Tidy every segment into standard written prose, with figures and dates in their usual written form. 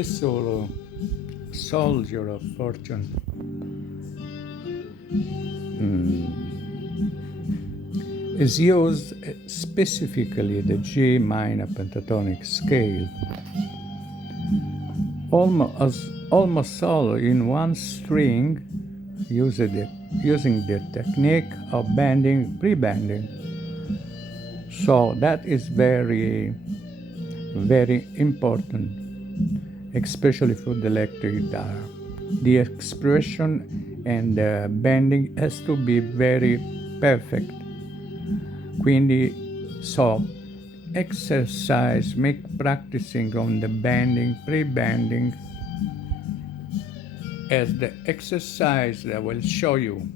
whistle, Soldier of Fortune, is used specifically the G minor pentatonic scale, almost all in one string, using the technique of bending, pre-bending. So that is very, very important, especially for the electric guitar. The expression and the bending has to be very perfect. Quindi, so make practicing on the bending, pre-bending, as the exercise that will show you.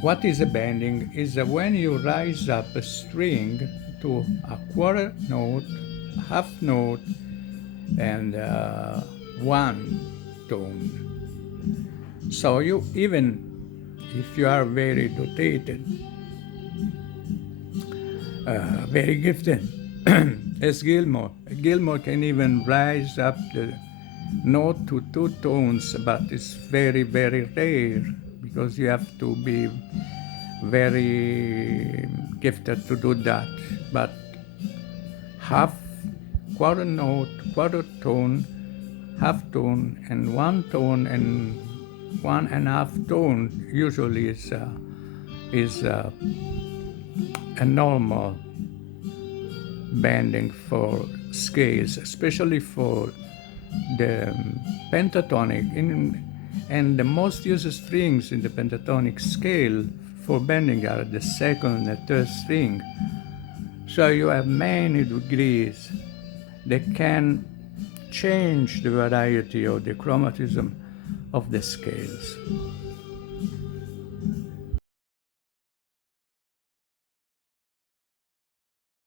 What is a bending? Is when you rise up a string to a quarter note, half note, and one tone. So you, even if you are very dotated, very gifted, as Gilmour can even rise up the note to two tones, but it's very, very rare, because you have to be very gifted to do that. But half, quarter note, quarter tone, half tone, and one tone, and 1.5 tone usually is a normal bending for scales, especially for the pentatonic. And the most used strings in the pentatonic scale for bending are the second and third string. So you have many degrees that can change the variety of the chromatism of the scales.